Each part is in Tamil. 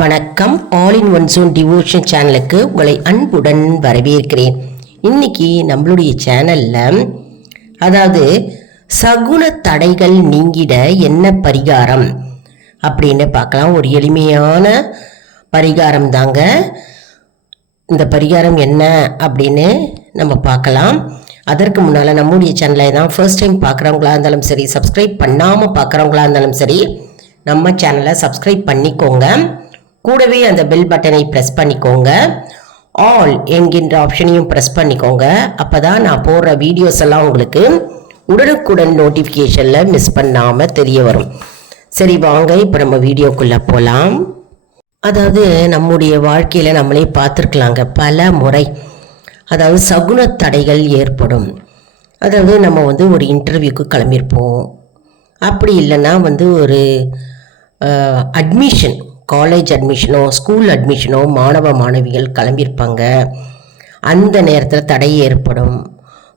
வணக்கம். All in one zone devotion சேனலுக்கு உங்களை அன்புடன் வரவேற்கிறேன். இன்னைக்கு நம்மளுடைய சேனல்ல அதாவது சகுன தடைகள் நீங்கிட என்ன பரிகாரம் அப்படின்னு பார்க்கலாம். ஒரு எளிமையான பரிகாரம் தாங்க. இந்த பரிகாரம் என்ன அப்படின்னு நம்ம பார்க்கலாம். அதற்கு முன்னால் நம்முடைய சேனலை தான் ஃபர்ஸ்ட் டைம் பார்க்குறவங்களா இருந்தாலும் சரி சப்ஸ்கிரைப் பண்ணாமல் பார்க்குறவங்களா இருந்தாலும் சரி நம்ம சேனலை சப்ஸ்கிரைப் பண்ணிக்கோங்க. கூடவே அந்த பெல் பட்டனை ப்ரெஸ் பண்ணிக்கோங்க. ஆல் என்கின்ற ஆப்ஷனையும் ப்ரெஸ் பண்ணிக்கோங்க. அப்போ தான் நான் போடுற வீடியோஸ் எல்லாம் உங்களுக்கு உடனுக்குடன் நோட்டிஃபிகேஷனில் மிஸ் பண்ணாமல் தெரிய வரும். சரி வாங்க இப்போ நம்ம வீடியோக்குள்ளே போகலாம் அதாவது நம்முடைய வாழ்க்கையில் நம்மளே பார்த்துருக்கலாங்க பல முறை. அதாவது சகுன தடைகள் ஏற்படும். அதாவது நம்ம வந்து ஒரு இன்டர்வியூக்கு கிளம்பியிருப்போம். அப்படி இல்லைன்னா வந்து ஒரு அட்மிஷன் காலேஜ் அட்மிஷனோ ஸ்கூல் அட்மிஷனோ மாணவ மாணவிகள் கிளம்பியிருப்பாங்க. அந்த நேரத்தில் தடை ஏற்படும்.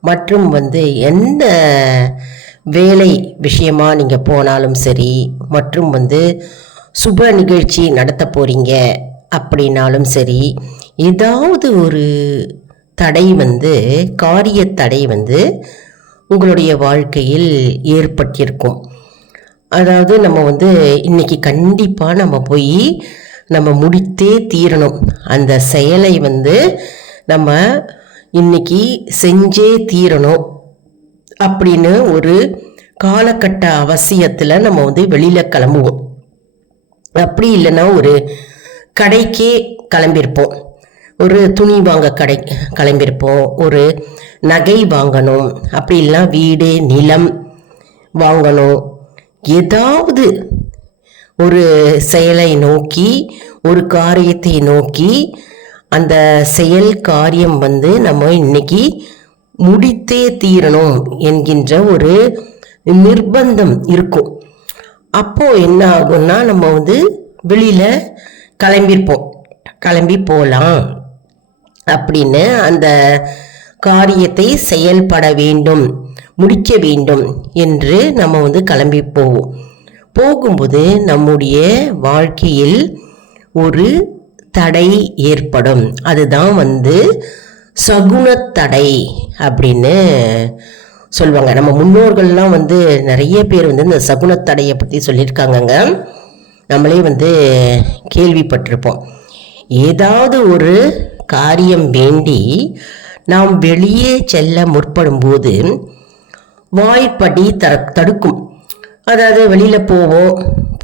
மற்றும் வந்து எந்த வேலை விஷயமா நீங்கள் போனாலும் சரி மற்றும் வந்து சுப நிகழ்ச்சி நடத்த போகிறீங்க அப்படின்னாலும் சரி ஏதாவது ஒரு தடை வந்து காரிய தடை வந்து உங்களுடைய வாழ்க்கையில் ஏற்பட்டிருக்கும். அதாவது நம்ம வந்து இன்னைக்கு கண்டிப்பாக நம்ம போய் நம்ம முடித்தே தீரணும். அந்த செயலை வந்து நம்ம இன்னைக்கு செஞ்சே தீரணும் அப்படின்னு ஒரு காலகட்ட அவசியத்தில் நம்ம வந்து வெளியில் கிளம்புவோம். அப்படி இல்லைன்னா ஒரு கடைக்கே கிளம்பியிருப்போம் ஒரு துணி வாங்க கடை கிளம்பியிருப்போம் ஒரு நகை வாங்கணும். அப்படி இல்லைன்னா வீடு நிலம் வாங்கணும். ஏதாவது ஒரு செயலை நோக்கி ஒரு காரியத்தை நோக்கி அந்த செயல் காரியம் வந்து நம்ம இன்னைக்கு முடித்தே தீரணும் என்கின்ற ஒரு நிர்பந்தம் இருக்கும். அப்போ என்ன ஆகும்னா நம்ம வந்து வெளியில கிளம்பியிருப்போம் கிளம்பி போகலாம் அப்படின்னு அந்த காரியத்தை செயல்பட வேண்டும். முடிக்க வேண்டும் என்று நம்ம வந்து கிளம்பி போவோம் போகும்போது நம்முடைய வாழ்க்கையில் ஒரு தடை ஏற்படும். அதுதான் வந்து சகுனத்தடை அப்படின்னு சொல்லுவாங்க. நம்ம முன்னோர்கள்லாம் வந்து நிறைய பேர் வந்து இந்த சகுனத்தடையை பற்றி சொல்லியிருக்காங்கங்க. நம்மளே வந்து கேள்விப்பட்டிருப்போம். ஏதாவது ஒரு காரியம் வேண்டி நாம் வெளியே செல்ல முற்படும்போது வாய்ப்படி தர தடுக்கும். அதாவது வெளியில் போவோம்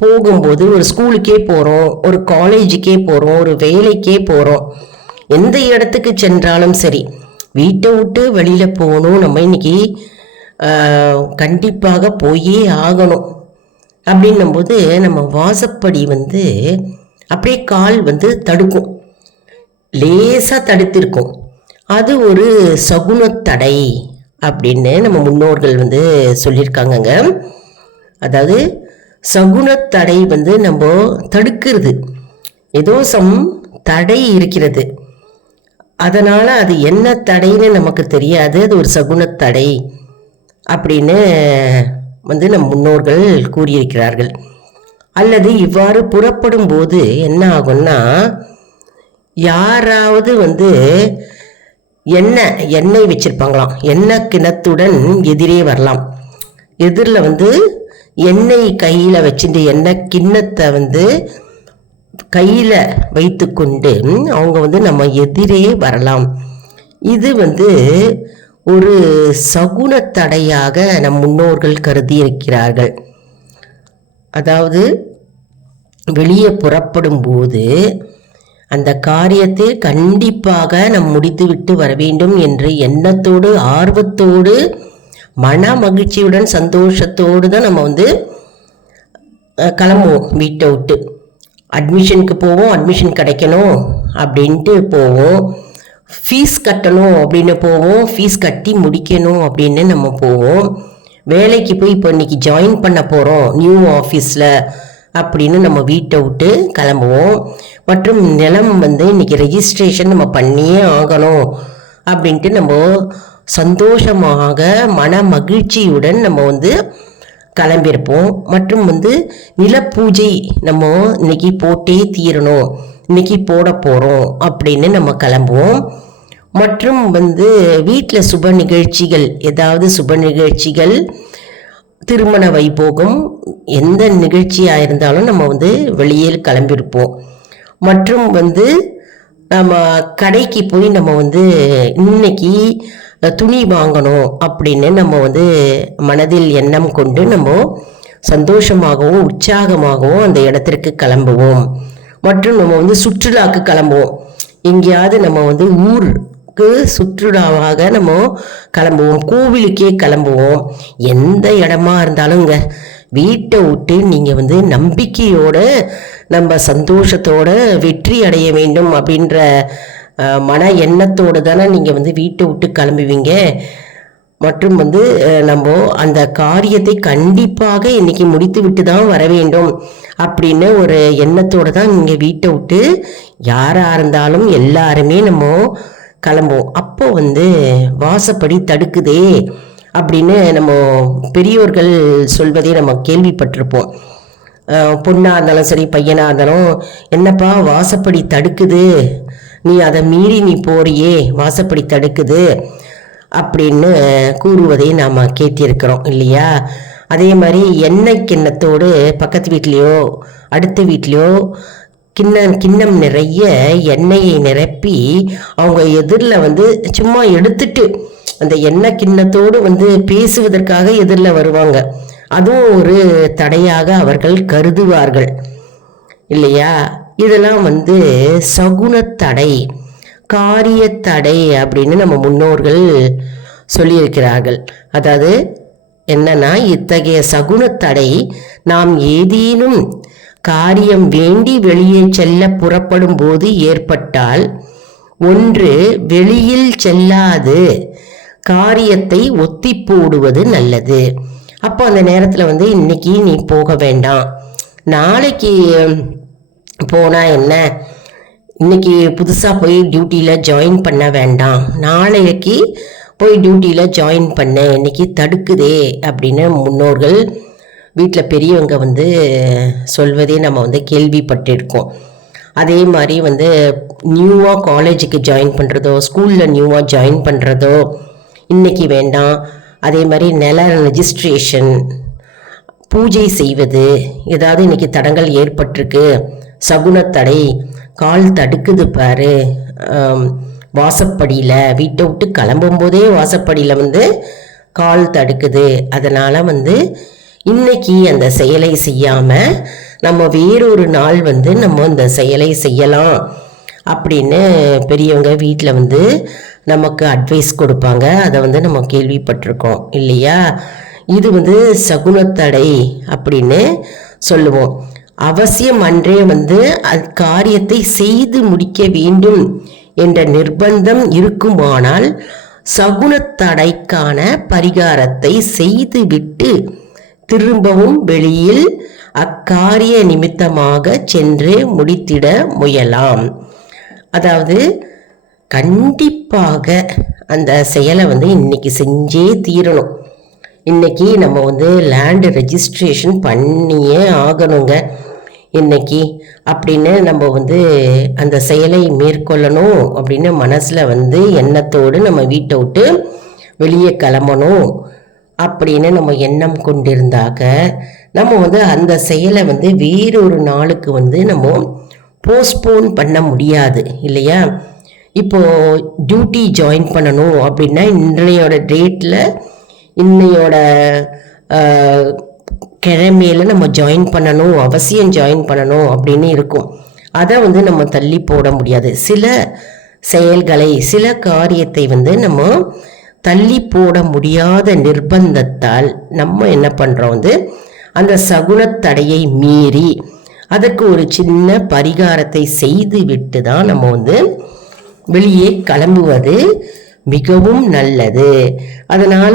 போகும்போது ஒரு ஸ்கூலுக்கே போகிறோம் ஒரு காலேஜுக்கே போகிறோம் ஒரு வேலைக்கே போகிறோம் எந்த இடத்துக்கு சென்றாலும் சரி வீட்டை விட்டு வெளியில் போகணும். நம்ம இன்னைக்கு கண்டிப்பாக போயே ஆகணும். அப்படின்னும்போது நம்ம வாசப்படி வந்து அப்படியே கால் வந்து தடுக்கும். லேசாக தடுத்திருக்கும். அது ஒரு சகுனத்தடை. அப்படின்னு நம்ம முன்னோர்கள் வந்து சொல்லியிருக்காங்கங்க. அதாவது சகுனத்தடை வந்து நம்ம தடுக்கிறது. ஏதோ சம் தடை இருக்கிறது. அதனால் அது என்ன தடைன்னு நமக்கு தெரியாது. அது ஒரு சகுனத்தடை அப்படின்னு வந்து நம் முன்னோர்கள் கூறியிருக்கிறார்கள். அல்லது இவ்வாறு புறப்படும் போது என்ன ஆகும்னா யாராவது வந்து எண்ணெய் எண்ணெய் வச்சிருப்பாங்களாம். எண்ணெய் கிணத்துடன் எதிரே வரலாம். எதிரில் வந்து எண்ணெய் கையில் வச்சுட்டு எண்ணெய் கிண்ணத்தை வந்து கையில் வைத்துக்கொண்டு அவங்க வந்து நம்ம எதிரே வரலாம். இது வந்து ஒரு சகுன தடையாக நம் முன்னோர்கள் கருதி இருக்கிறார்கள் அதாவது வெளியே புறப்படும் போது அந்த காரியத்தை கண்டிப்பாக நம் முடித்துவிட்டு வர வேண்டும் என்ற எண்ணத்தோடு ஆர்வத்தோடு மன மகிழ்ச்சியுடன் சந்தோஷத்தோடு தான் நம்ம வந்து கிளம்புவோம் வீட்டை விட்டு. அட்மிஷனுக்கு போவோம் அட்மிஷன் கிடைக்கணும் அப்படின்ட்டு போவோம். ஃபீஸ் கட்டணும் அப்படின்னு போவோம் ஃபீஸ் கட்டி முடிக்கணும் அப்படின்னு நம்ம போவோம். வேலைக்கு போய் இப்போ இன்னைக்கு ஜாயின் பண்ண போகிறோம் நியூ ஆஃபீஸில். அப்படின்னு நம்ம வீட்டை விட்டு கிளம்புவோம். மற்றும் நிலம் வந்து இன்னைக்கு ரெஜிஸ்ட்ரேஷன் நம்ம பண்ணியே ஆகணும் அப்படின்ட்டு நம்ம சந்தோஷமாக மன மகிழ்ச்சியுடன் நம்ம வந்து கிளம்பியிருப்போம். மற்றும் வந்து நிலப்பூஜை நம்ம இன்னைக்கு போட்டே தீரணும். இன்னைக்கு போட போகிறோம் அப்படின்னு நம்ம கிளம்புவோம். மற்றும் வந்து வீட்டில் சுப நிகழ்ச்சிகள் ஏதாவது சுப நிகழ்ச்சிகள் திருமண வைபோகம் எந்த நிகழ்ச்சியாக இருந்தாலும் நம்ம வந்து வெளியில் கிளம்பியிருப்போம். மற்றும் வந்து நம்ம கடைக்கு போய் நம்ம வந்து இன்னைக்கு துணி வாங்கணும் அப்படின்னு நம்ம வந்து மனதில் எண்ணம் கொண்டு நம்ம சந்தோஷமாகவும் உற்சாகமாகவும் அந்த இடத்திற்கு கிளம்புவோம். மற்றும் நம்ம வந்து சுற்றுலாக்கு கிளம்புவோம். எங்கேயாவது நம்ம வந்து ஊர் ஊருக்கு சுற்றுலாவாக நம்ம கிளம்புவோம். கோவிலுக்கே கிளம்புவோம். எந்த இடமா இருந்தாலும்ங்க வீட்டை விட்டு நீங்கள் வந்து நம்பிக்கையோட நம்ம சந்தோஷத்தோட வெற்றி அடைய வேண்டும் அப்படின்ற மன எண்ணத்தோடு தானே நீங்கள் வந்து வீட்டை விட்டு கிளம்புவீங்க. மற்றும் வந்து நம்ம அந்த காரியத்தை கண்டிப்பாக இன்னைக்கு முடித்து விட்டு தான் வர வேண்டும் அப்படின்னு ஒரு எண்ணத்தோடு தான் நீங்கள் வீட்டை விட்டு யாராக இருந்தாலும் எல்லாருமே நம்ம கிளம்புவோம். அப்போ வந்து வாசப்படி தடுக்குதே அப்படின்னு நம்ம பெரியோர்கள் சொல்வதே நம்ம கேள்விப்பட்டிருப்போம். பொண்ணாக இருந்தாலும் சரி பையனாக இருந்தாலும் என்னப்பா வாசப்படி தடுக்குது? நீ அதை மீறி நீ போறியே வாசப்படி தடுக்குது அப்படின்னு கூறுவதை நாம் கேட்டிருக்கிறோம் இல்லையா? அதே மாதிரி எண்ணெய் கிண்ணத்தோடு பக்கத்து வீட்லேயோ அடுத்த வீட்லேயோ கிண்ணம் கிண்ணம் நிறைய எண்ணெயை நிரப்பி அவங்க எதிரில் வந்து சும்மா எடுத்துட்டு அந்த எண்ணெய் கிண்ணத்தோடு வந்து பேசுவதற்காக எதிரில் வருவாங்க. அதுவும் ஒரு தடையாக அவர்கள் கருதுவார்கள். இல்லையா? இதெல்லாம் வந்து சகுண தடை காரிய தடை அப்படின்னு நம்ம முன்னோர்கள் சொல்லியிருக்கிறார்கள். அதாவது என்னன்னா இத்தகைய சகுனத்தடை நாம் ஏதேனும் காரியம் வேண்டி வெளியே செல்ல புறப்படும் போது ஏற்பட்டால் ஒன்று வெளியில் செல்லாது காரியத்தை ஒத்தி போடுவது நல்லது. அப்போ அந்த நேரத்தில் வந்து இன்னைக்கு நீ போக வேண்டாம். நாளைக்கு போனால் என்ன? இன்னைக்கு புதுசாக போய் டியூட்டியில் ஜாயின் பண்ண வேண்டாம். நாளைக்கு போய் டியூட்டியில் ஜாயின் பண்ண. இன்னைக்கு தடுக்குதே அப்படின்னு முன்னோர்கள் வீட்டில் பெரியவங்க வந்து சொல்வதே நம்ம வந்து கேள்விப்பட்டிருக்கோம். அதே மாதிரி வந்து நியூவாக காலேஜுக்கு ஜாயின் பண்ணுறதோ ஸ்கூலில் நியூவாக ஜாயின் பண்ணுறதோ இன்றைக்கி வேண்டாம். அதே மாதிரி நில ரெஜிஸ்ட்ரேஷன் பூஜை செய்வது ஏதாவது இன்றைக்கி தடங்கள் ஏற்பட்டிருக்கு. சகுனத்தடை கால் தடுக்குது பாரு. வாசப்படியில் வீட்டை விட்டு கிளம்பும் போதே வாசப்படியில் வந்து கால் தடுக்குது. அதனால் வந்து இன்னைக்கு அந்த செயலை செய்யாமல் நம்ம வேறொரு நாள் வந்து நம்ம அந்த செயலை செய்யலாம் அப்படின்னு பெரியவங்க வீட்டில் வந்து நமக்கு அட்வைஸ் கொடுப்பாங்க. அதை வந்து நம்ம கேள்விப்பட்டிருக்கோம் இல்லையா? இது வந்து சகுனத்தடை அப்படின்னு சொல்லுவோம். அவசியம் அன்றே வந்து அது காரியத்தை செய்து முடிக்க வேண்டும் என்ற நிர்பந்தம் இருக்குமானால் சகுனத்தடைக்கான பரிகாரத்தை செய்துவிட்டு திரும்பவும் வெளியில் அக்காரிய நிமித்தமாக சென்று முடித்திட முயலாம். அதாவது கண்டிப்பாக அந்த செயலை வந்து இன்னைக்கு செஞ்சே தீரணும். இன்னைக்கு நம்ம வந்து லேண்டு ரெஜிஸ்ட்ரேஷன் பண்ணியே ஆகணுங்க. இன்னைக்கு அப்படின்னு நம்ம வந்து அந்த செயலை மேற்கொள்ளணும் அப்படின்னு மனசில் வந்து எண்ணத்தோடு நம்ம வீட்டை விட்டு வெளியே கிளம்பணும். அப்படின்னு நம்ம எண்ணம் கொண்டிருந்தாக்க நம்ம வந்து அந்த செயலை வந்து வேறொரு நாளுக்கு வந்து நம்ம போஸ்ட்போன் பண்ண முடியாது இல்லையா? இப்போ டியூட்டி ஜாயின் பண்ணணும் அப்படின்னா இன்றையோட டேட்டில் இன்னையோட கிழமையில் நம்ம ஜாயின் பண்ணணும் அவசியம் ஜாயின் பண்ணணும் அப்படின்னு இருக்கும். அதை வந்து நம்ம தள்ளி போட முடியாது. சில செயல்களை சில காரியத்தை வந்து நம்ம தள்ளி போட முடியாத நிர்பந்தத்தால் நம்ம என்ன பண்ணுறோம் வந்து அந்த சகுனத்தடையை மீறி அதற்கு ஒரு சின்ன பரிகாரத்தை செய்து விட்டு தான் நம்ம வந்து வெளியே கிளம்புவது மிகவும் நல்லது. அதனால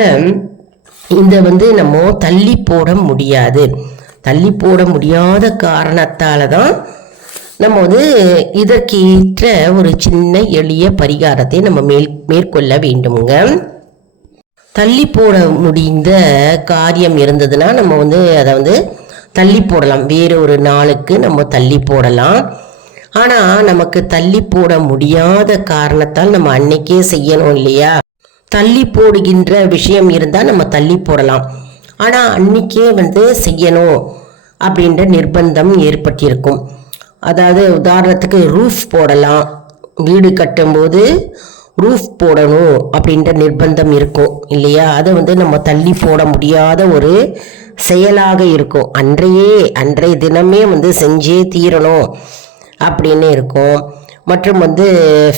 இந்த வந்து நம்ம தள்ளி போட முடியாது. தள்ளி போட முடியாத காரணத்தால தான் நம்ம வந்து இதற்கேற்ற ஒரு சின்ன எளிய பரிகாரத்தை நம்ம மேல் மேற்கொள்ள வேண்டுமுங்க. தள்ளி போட முடிந்த காரியம் இருந்ததுன்னா நம்ம வந்து அதை வந்து தள்ளி போடலாம். வேறு ஒரு நாளுக்கு நம்ம தள்ளி போடலாம். ஆனால் நமக்கு தள்ளி போட முடியாத காரணத்தால் நம்ம அன்னைக்கே செய்யணும் இல்லையா? தள்ளி போடுகின்ற விஷயம் இருந்தால் நம்ம தள்ளி போடலாம். ஆனால் அன்னைக்கே வந்து செய்யணும் அப்படின்ற நிர்பந்தம் ஏற்பட்டிருக்கும். அதாவது உதாரணத்துக்கு ரூஃப் போடலாம். வீடு கட்டும்போது ரூஃப் போடணும் அப்படின்ற நிர்பந்தம் இருக்கும் இல்லையா? அதை வந்து நம்ம தள்ளி போட முடியாத ஒரு செயலாக இருக்கும். அன்றையே அன்றைய தினமே வந்து செஞ்சே தீரணும் அப்படின்னு இருக்கும். மற்றும் வந்து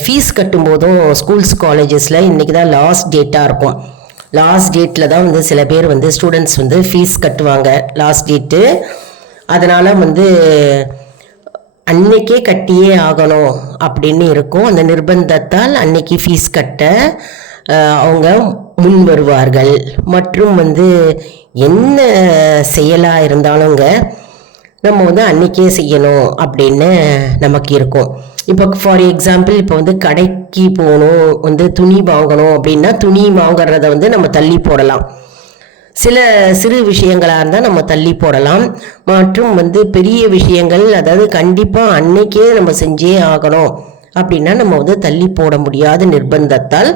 ஃபீஸ் கட்டும்போதும் ஸ்கூல்ஸ் காலேஜஸில் இன்றைக்கி தான் லாஸ்ட் டேட்டாக இருக்கும். லாஸ்ட் டேட்டில் தான் வந்து சில பேர் வந்து ஸ்டூடெண்ட்ஸ் வந்து ஃபீஸ் கட்டுவாங்க லாஸ்ட் டேட்டு அதனால் வந்து அன்னைக்கே கட்டியே ஆகணும் அப்படின்னு இருக்கும். அந்த நிர்பந்தத்தால் அன்னைக்கு ஃபீஸ் கட்ட அவங்க முன் வருவார்கள். மற்றும் வந்து என்ன செயலாக இருந்தாலுங்க நம்ம வந்து அன்னைக்கே செய்யணும் அப்படின்னு நமக்கு இருக்கும். இப்போ ஃபார் எக்ஸாம்பிள் இப்போ வந்து கடைக்கு போகணும் வந்து துணி வாங்கணும் அப்படின்னா துணி வாங்குறத வந்து நம்ம தள்ளி போடலாம். சில சிறு விஷயங்களாக இருந்தால் நம்ம தள்ளி போடலாம். மற்றும் வந்து பெரிய விஷயங்கள் அதாவது கண்டிப்பாக அன்னைக்கே நம்ம செஞ்சே ஆகணும். அப்படின்னா நம்ம வந்து தள்ளி போட முடியாத நிர்பந்தத்தால்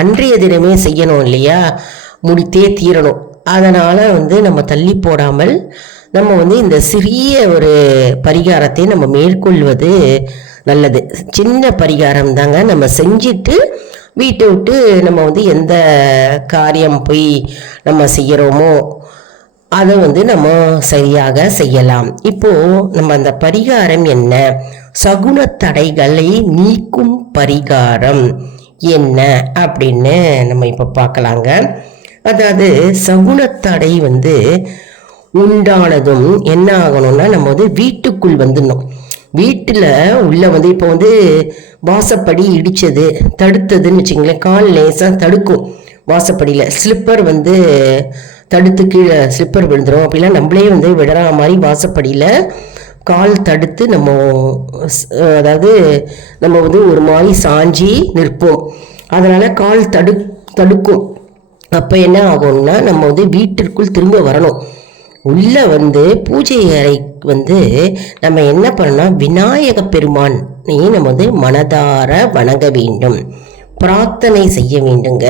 அன்றைய தினமே செய்யணும் இல்லையா? முடித்தே தீரணும். அதனால் வந்து நம்ம தள்ளி போடாமல் நம்ம வந்து இந்த சிறிய ஒரு பரிகாரத்தை நம்ம மேற்கொள்வது நல்லது. சின்ன பரிகாரம் தாங்க நம்ம செஞ்சுட்டு வீட்டை விட்டு நம்ம வந்து எந்த காரியம் போய் நம்ம செய்கிறோமோ அதை வந்து நம்ம சரியாக செய்யலாம். இப்போது நம்ம அந்த பரிகாரம் என்ன? சகுன தடைகளை நீக்கும் பரிகாரம் என்ன அப்படின்னு நம்ம இப்போ பார்க்கலாங்க. அதாவது சகுனத்தடை வந்து உண்டானதும் என்ன ஆகணும்னா நம்ம வந்து வீட்டுக்குள் வந்துடணும். வீட்டில் உள்ளே வந்து இப்போ வந்து வாசப்படி இடித்தது தடுத்ததுன்னு வச்சுங்களேன் கால் லேசாக தடுக்கும் வாசப்படியில். ஸ்லிப்பர் வந்து தடுத்து கீழே ஸ்லிப்பர் விழுந்துடும் அப்படிலாம் நம்மளே வந்து விடுற மாதிரி வாசப்படியில் கால் தடுத்து நம்ம அதாவது நம்ம வந்து ஒரு மாதிரி சாஞ்சி நிற்போம். அதனால் கால் தடு தடுக்கும். அப்போ என்ன ஆகும்னா நம்ம வந்து வீட்டிற்குள் திரும்ப வரணும். உள்ளே வந்து பூஜை அறை வந்து நம்ம என்ன பண்ணணும் விநாயக பெருமானை நம்ம வந்து மனதார வணங்க வேண்டும். பிரார்த்தனை செய்ய வேண்டுங்க.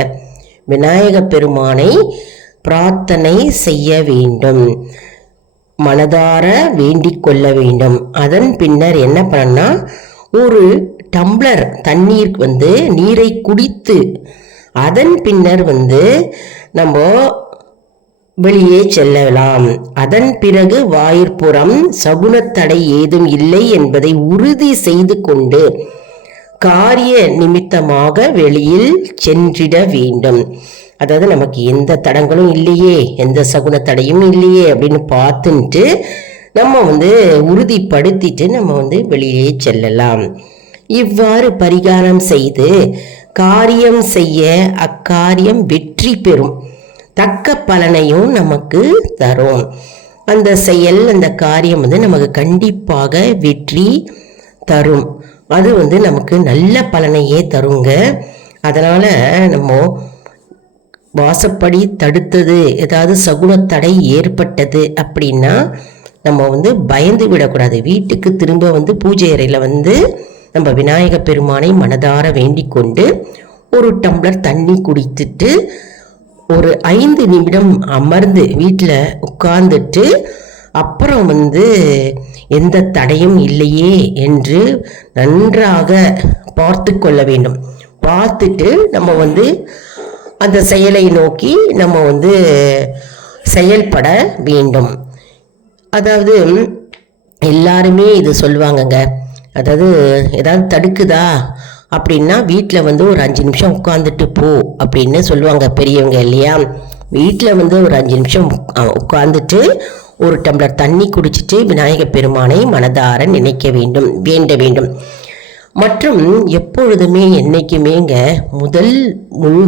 விநாயக பெருமானை பிரார்த்தனை செய்ய வேண்டும். மனதார வேண்டிக் கொள்ள வேண்டும். அதன் பின்னர் என்ன பண்ணா ஒரு டம்ளர் தண்ணீர் வந்து நீரை குடித்து அதன் பின்னர் வந்து நம்ம வெளியே செல்லலாம். அதன் பிறகு வாயிற்புறம் சகுனத்தடை ஏதும் இல்லை என்பதை உறுதி செய்து கொண்டு காரிய நிமித்தமாக வெளியில் சென்றிட வேண்டும். அதாவது நமக்கு எந்த தடங்களும் இல்லையே எந்த சகுன தடையும் இல்லையே அப்படின்னு பார்த்துட்டு நம்ம வந்து உறுதிப்படுத்திட்டு நம்ம வந்து வெளியே செல்லலாம். இவ்வாறு பரிகாரம் செய்து காரியம் செய்ய அக்காரியம் வெற்றி பெறும். தக்க பலனையும் நமக்கு தரும். அந்த செயல் அந்த காரியம் வந்து நமக்கு கண்டிப்பாக வெற்றி தரும். அது வந்து நமக்கு நல்ல பலனையே தருங்க. அதனால் நம்ம வாசப்படி தடுத்தது ஏதாவது சகுன தடை ஏற்பட்டது அப்படின்னா நம்ம வந்து பயந்து விடக்கூடாது. வீட்டுக்கு திரும்ப வந்து பூஜை அறையில் வந்து நம்ம விநாயக பெருமானை மனதார வேண்டிக் கொண்டு ஒரு டம்ளர் தண்ணி குடித்துட்டு ஒரு ஐந்து நிமிடம் அமர்ந்து வீட்டில் உட்கார்ந்துட்டு அப்புறம் வந்து எந்த தடையும் இல்லையே என்று நன்றாக பார்த்து கொள்ள வேண்டும். பார்த்துட்டு நம்ம வந்து அந்த செயலை நோக்கி நம்ம வந்து செயல்பட வேண்டும். அதாவது எல்லாருமே இது சொல்லுவாங்கங்க. அதாவது ஏதாவது தடுக்குதா? அப்படின்னா வீட்டில் வந்து ஒரு அஞ்சு நிமிஷம் உட்காந்துட்டு போ அப்படின்னு சொல்லுவாங்க பெரியவங்க இல்லையா? வீட்டில் வந்து ஒரு அஞ்சு நிமிஷம் உட்காந்துட்டு ஒரு டம்ளர் தண்ணி குடிச்சிட்டு விநாயக பெருமானை மனதார நினைக்க வேண்டும் வேண்ட வேண்டும். மற்றும் எப்பொழுதுமே என்னைக்குமேங்க முதல் முழு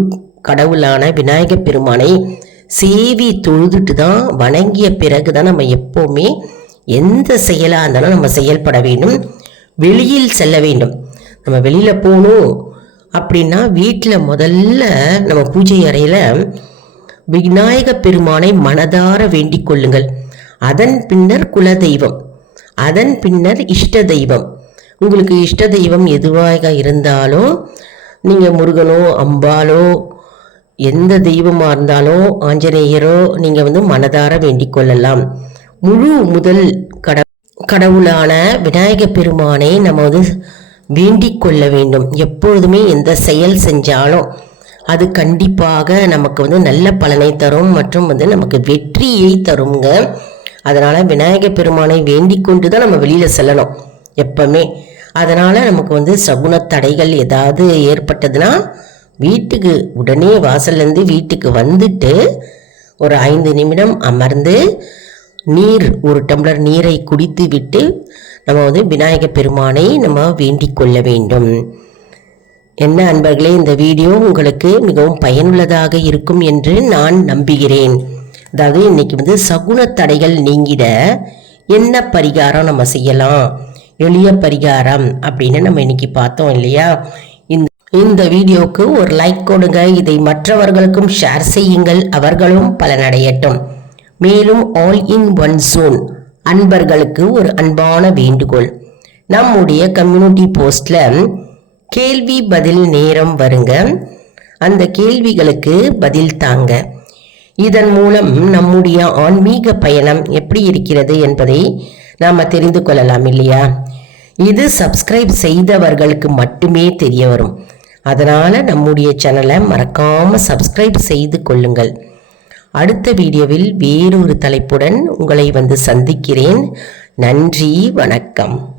கடவுளான விநாயக பெருமானை சேவி தொழுதுட்டு தான் வணங்கிய பிறகு தான் நம்ம எப்போவுமே எந்த செயலாக இருந்தாலும் நம்ம செயல்பட வேண்டும் வெளியில் செல்ல வேண்டும். நம்ம வெளியில் போகணும் அப்படின்னா வீட்டில் முதல்ல நம்ம பூஜை அறையில் விநாயக பெருமானை மனதார வேண்டிக் கொள்ளுங்கள். அதன் பின்னர் குலதெய்வம். அதன் பின்னர் இஷ்ட தெய்வம். உங்களுக்கு இஷ்ட தெய்வம் எதுவாக இருந்தாலும் நீங்கள் முருகனோ அம்பாலோ எந்த தெய்வமாக இருந்தாலும் ஆஞ்சநேயரோ நீங்கள் வந்து மனதார வேண்டிக் கொள்ளலாம். முழு முதல் கட கடவுளான விநாயக பெருமானை நம்ம வந்து வேண்டிக் கொள்ள வேண்டும். எப்பொழுதுமே எந்த செயல் செஞ்சாலும் அது கண்டிப்பாக நமக்கு வந்து நல்ல பலனை தரும் மற்றும் வந்து நமக்கு வெற்றியை தருங்க. அதனால் விநாயக பெருமானை வேண்டிக் கொண்டு தான் நம்ம வெளியில் செல்லணும் எப்பவுமே. அதனால் நமக்கு வந்து சகுன தடைகள் ஏதாவது ஏற்பட்டதுன்னா வீட்டுக்கு உடனே வாசல்லேருந்து வீட்டுக்கு வந்துட்டு ஒரு ஐந்து நிமிடம் அமர்ந்து நீர் ஒரு டம்ளர் நீரை குடித்து விட்டு நம்ம வந்து விநாயக பெருமானை நம்ம வேண்டிக் கொள்ள வேண்டும். என்ன அன்பர்களே இந்த வீடியோ உங்களுக்கு மிகவும் பயனுள்ளதாக இருக்கும் என்று நான் நம்புகிறேன். அதாவது இன்னைக்கு வந்து சகுன தடைகள் நீங்கிட என்ன பரிகாரம் நம்ம செய்யலாம்? எளிய பரிகாரம் அப்படின்னு நம்ம இன்னைக்கு பார்த்தோம் இல்லையா? இந்த இந்த வீடியோவுக்கு ஒரு லைக் கொடுங்க. இதை மற்றவர்களுக்கும் ஷேர் செய்யுங்கள். அவர்களும் பலனடையட்டும். மேலும் ஆல் இன் ஒன் ஜோன் அன்பர்களுக்கு ஒரு அன்பான வேண்டுகோள். நம்முடைய கம்யூனிட்டி போஸ்ட்ல கேள்வி பதில் நேரம் வருங்க. அந்த கேள்விகளுக்கு பதில் தாங்க. இதன் மூலம் நம்முடைய ஆன்மீக பயணம் எப்படி இருக்கிறது என்பதை நாம் தெரிந்து கொள்ளலாம் இல்லையா? இது சப்ஸ்கிரைப் செய்தவர்களுக்கு மட்டுமே தெரிய வரும். அதனால் நம்முடைய சேனலை மறக்காமல் சப்ஸ்கிரைப் செய்து கொள்ளுங்கள். அடுத்த வீடியோவில் வேறொரு தலைப்புடன் உங்களை வந்து சந்திக்கிறேன். நன்றி வணக்கம்.